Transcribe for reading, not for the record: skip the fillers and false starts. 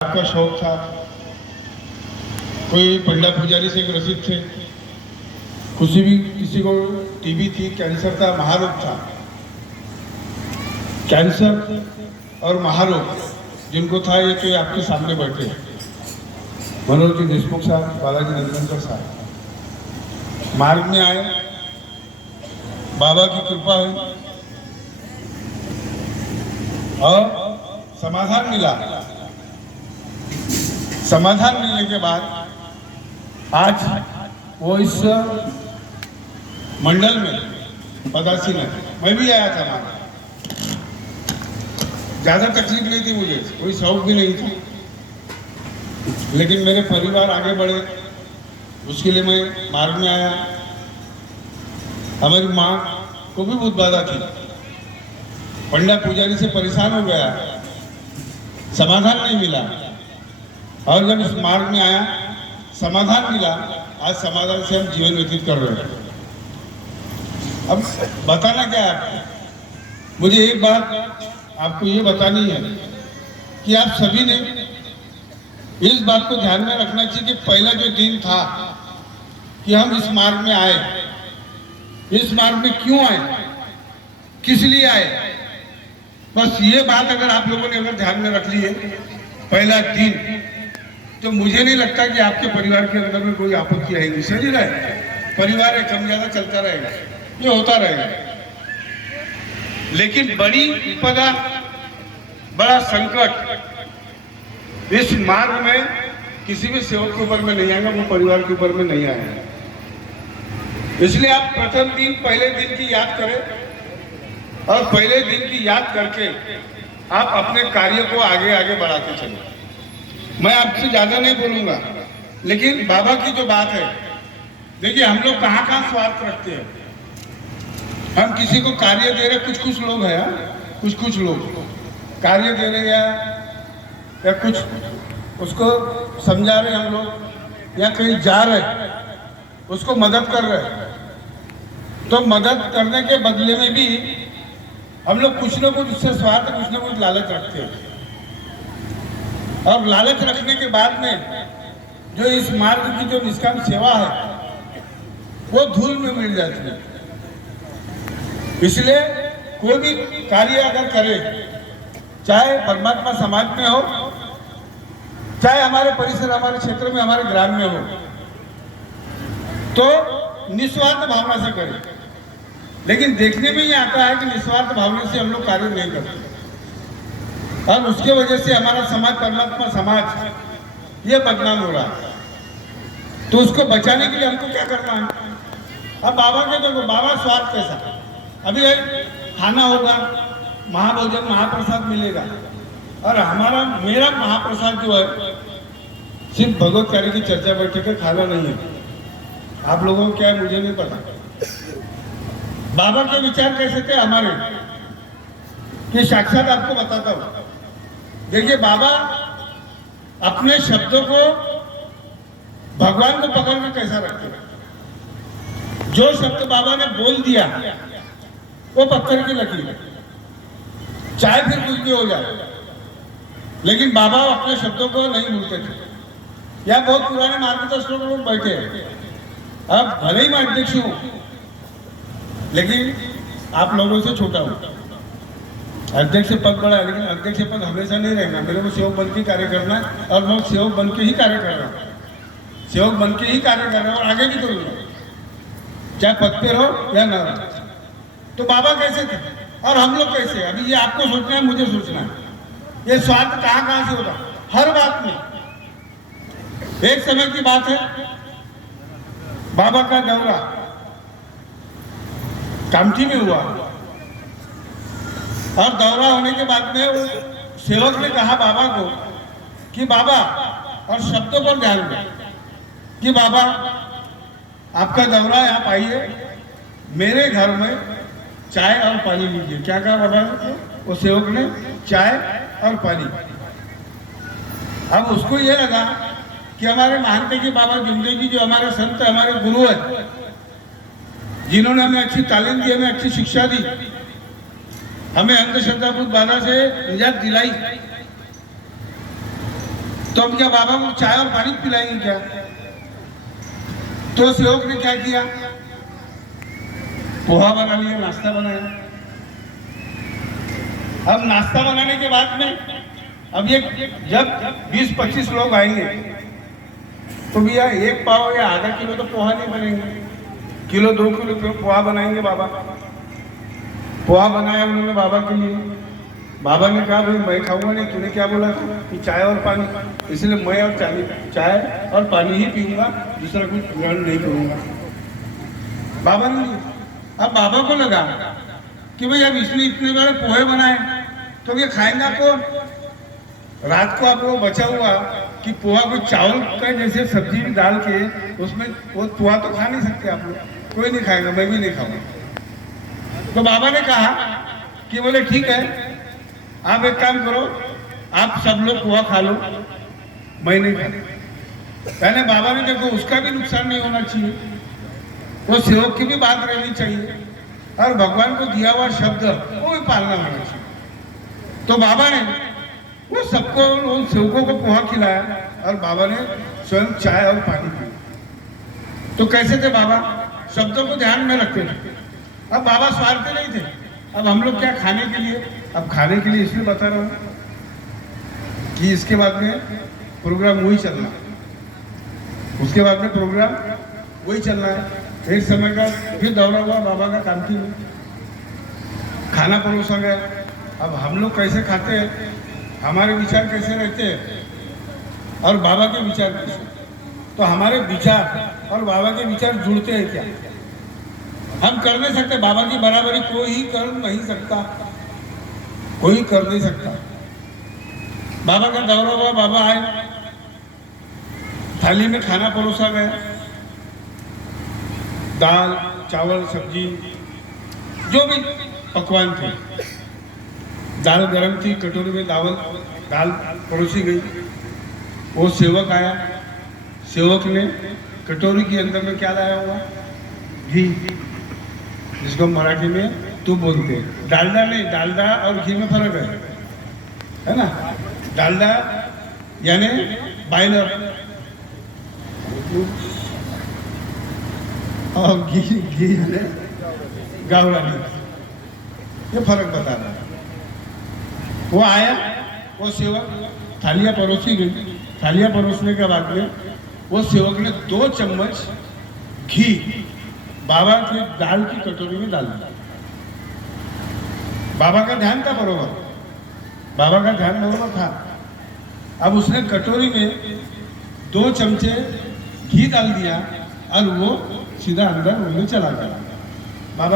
आपका शौक था, कोई पंडा पुजारी से ग्रसित थे, किसी को टीबी थी, कैंसर था, महारोग था। कैंसर और महारोग जिनको था ये तो आपके सामने बैठे हैं, मनोज जी देशमुख साहब, बालाजी नंदनकर साहब मार्ग में आए, बाबा की कृपा हुई और समाधान मिला। समाधान मिलने के बाद आज वो इस मंडल में पदासीन है। मैं भी आया था वहां, ज्यादा तकलीफ नहीं थी मुझे, कोई शौक भी नहीं था, लेकिन मेरे परिवार आगे बढ़े उसके लिए मैं मार्ग में आया। हमारी माँ को भी बहुत बाधा थी, पंडा पुजारी से परेशान हो गया, समाधान नहीं मिला, और जब इस मार्ग में आया समाधान मिला। आज समाधान से हम जीवन व्यतीत कर रहे हैं। अब बताना क्या है आपको, मुझे एक बात आपको ये बतानी है कि आप सभी ने इस बात को ध्यान में रखना चाहिए कि पहला जो दिन था कि हम इस मार्ग में आए, इस मार्ग में क्यों आए, किस लिए आए, बस ये बात अगर आप लोगों ने अगर ध्यान में रख ली है पहला दिन, तो मुझे नहीं लगता कि आपके परिवार के अंदर में कोई आपत्ति आएगी। सही रहे, परिवार है, कम ज्यादा चलता रहेगा, ये होता रहेगा। लेकिन बड़ी विपदा, बड़ा संकट इस मार्ग में किसी भी सेवक के ऊपर में नहीं आएगा, वो परिवार के ऊपर में नहीं आएगा। इसलिए आप प्रथम दिन, पहले दिन की याद करें और पहले दिन की याद करके आप अपने कार्य को आगे आगे बढ़ाते चले। मैं आपसे ज्यादा नहीं बोलूंगा, लेकिन बाबा की जो बात है, देखिए हम लोग कहाँ कहाँ स्वार्थ रखते हैं। हम किसी को कार्य दे रहे, कुछ लोग हैं, कुछ लोग कार्य दे रहे या कुछ उसको समझा रहे हम लोग, या कहीं जा रहे उसको मदद कर रहे, तो मदद करने के बदले में भी हम लोग कुछ ना कुछ उससे स्वार्थ, कुछ ना कुछ लालच रखते हैं। और लालच रखने के बाद में जो इस मार्ग की जो निष्काम सेवा है वो धूल में मिल जाती है। इसलिए कोई भी कार्य अगर करे, चाहे परमात्मा समाज में हो, चाहे हमारे परिसर, हमारे क्षेत्र में, हमारे ग्राम में हो, तो निस्वार्थ भावना से करें। लेकिन देखने में ये आता है कि निस्वार्थ भावना से हम लोग कार्य नहीं करते, और उसके वजह से हमारा समाज, परमात्मा समाज ये बदनाम हो रहा है। तो उसको बचाने के लिए हमको क्या करना है? अब बाबा के देखो, बाबा स्वार्थ कैसा, अभी खाना होगा, महाभोजन, महाप्रसाद मिलेगा, और मेरा महाप्रसाद जो है सिर्फ भगवत कार्य की चर्चा बैठे के खाना नहीं है। आप लोगों को क्या है मुझे नहीं पता, बाबा के विचार कैसे थे हमारे, कि साक्षात आपको बताता हूं। देखिए बाबा अपने शब्दों को भगवान को पकड़ में कैसा रखते हैं। जो शब्द बाबा ने बोल दिया वो पत्थर की लकीर है, चाहे फिर कुछ भी हो जाए, लेकिन बाबा अपने शब्दों को नहीं भूलते थे। या बहुत पुराने मार्गदर्शक लोग बैठे हैं, अब भले ही मैं अध्यक्ष हूं, लेकिन आप लोगों से छोटा हूं। अध्यक्ष पद बड़ा है, लेकिन अध्यक्ष पद हमेशा नहीं रहना। मेरे को सेवक बन के कार्य करना है, और मैं सेवक बन के ही कार्य कर रहा हूँ, सेवक बन के ही कार्य कर रहा हूँ, और आगे भी करूँगा, चाहे पद पे रहो या ना रहो। तो बाबा कैसे थे और हम लोग कैसे? अभी ये आपको सोचना है, मुझे सोचना है। ये स्वार्थ कहाँ से होता, हर बात में। एक समय की बात है, बाबा का दौरा कामठी में हुआ, और दौरा होने के बाद में वो सेवक ने कहा बाबा को कि बाबा, और शब्दों पर ध्यान दें कि बाबा आपका दौरा है, आप आइए, मेरे घर में चाय और पानी लीजिए। क्या कहा बाबा ने? वो सेवक ने चाय और पानी। अब उसको ये लगा कि हमारे मानते कि बाबा जुमदेव जी जो हमारे संत, हमारे गुरु है, जिन्होंने हमें अच्छी तालीम दी, हमें अच्छी शिक्षा दी, हमें अंधश्रद्धा भूत बाधा से निजात दिलाई, तो अब क्या बाबा को चाय और पानी पिलाएंगे क्या? तो सेवक ने क्या किया, पोहा बना लिया, नाश्ता बनाया। अब नाश्ता बनाने के बाद में अब ये जब 20-25 लोग आएंगे तो भैया 1 पाव या आधा किलो तो पोहा नहीं बनेंगे, किलो 2 किलो पोहा बनाएंगे। बाबा पोहा बनाया उन्होंने बाबा के लिए। बाबा ने कहा भाई मैं खाऊंगा नहीं, तूने क्या बोला था कि चाय और पानी, इसलिए मैं और चाय और पानी ही पीऊंगा, दूसरा कुछ ग्रहण नहीं करूंगा। बाबा ने, अब बाबा को लगा कि भाई अब इसने इतने बड़े पोहे बनाए तो ये खाएंगा कौन? रात को आप लोग बचा हुआ कि पोहा को चावल का जैसे सब्जी डाल के उसमें वो पोहा तो खा नहीं सकते आप लोग, कोई नहीं खाएगा, मैं भी नहीं खाऊंगा। तो बाबा ने कहा कि बोले ठीक है, आप एक काम करो, आप सब लोग पोहा खा लो, मैं नहीं खाता। पहले बाबा ने देखो उसका भी नुकसान नहीं होना चाहिए, वो सेवक की भी बात रहनी चाहिए और भगवान को दिया हुआ शब्द वो भी पालना होना चाहिए। तो बाबा ने वो सबको उन सेवकों को पोहा खिलाया और बाबा ने स्वयं चाय और पानी पिया। तो कैसे थे बाबा? शब्दों को ध्यान में रखते थे। अब बाबा स्वार्थी नहीं थे। अब हम लोग क्या खाने के लिए, अब खाने के लिए इसलिए बता रहा हूँ कि इसके बाद में प्रोग्राम वही चलना, उसके बाद में प्रोग्राम वही चलना है। एक समय का फिर दौरा हुआ बाबा का काम की, खाना परोसा गया। अब हम लोग कैसे खाते हैं, हमारे विचार कैसे रहते हैं और बाबा के विचार कैसे, तो हमारे विचार और बाबा के विचार जुड़ते हैं क्या? हम कर नहीं सकते, बाबा की बराबरी कोई कर नहीं सकता, कोई कर नहीं सकता। बाबा का दौरा हुआ, बाबा आए, थाली में खाना परोसा गया, दाल चावल सब्जी जो भी पकवान थे, दाल गरम थी, कटोरी में दाल परोसी गई। वो सेवक आया, सेवक ने कटोरी के अंदर में क्या लाया हुआ? घी, जिसको मराठी में तू बोलते हैं। डालडा नहीं, डालडा और घी में फर्क है ना? डालडा यानी बॉयलर और घी यानी गावरानी, ये फर्क बता रहा है। वो आया, वो सेवक, थालियाँ परोसी गई। थालियाँ परोसने के बाद में वो सेवक ने 2 चम्मच घी बाबा की दाल की कटोरी में डाल दिया। बाबा का ध्यान था बरोबर, बाबा का ध्यान बरोबर था। अब उसने कटोरी में 2 चमचे घी डाल दिया और वो सीधा अंदर उनमें चला गया।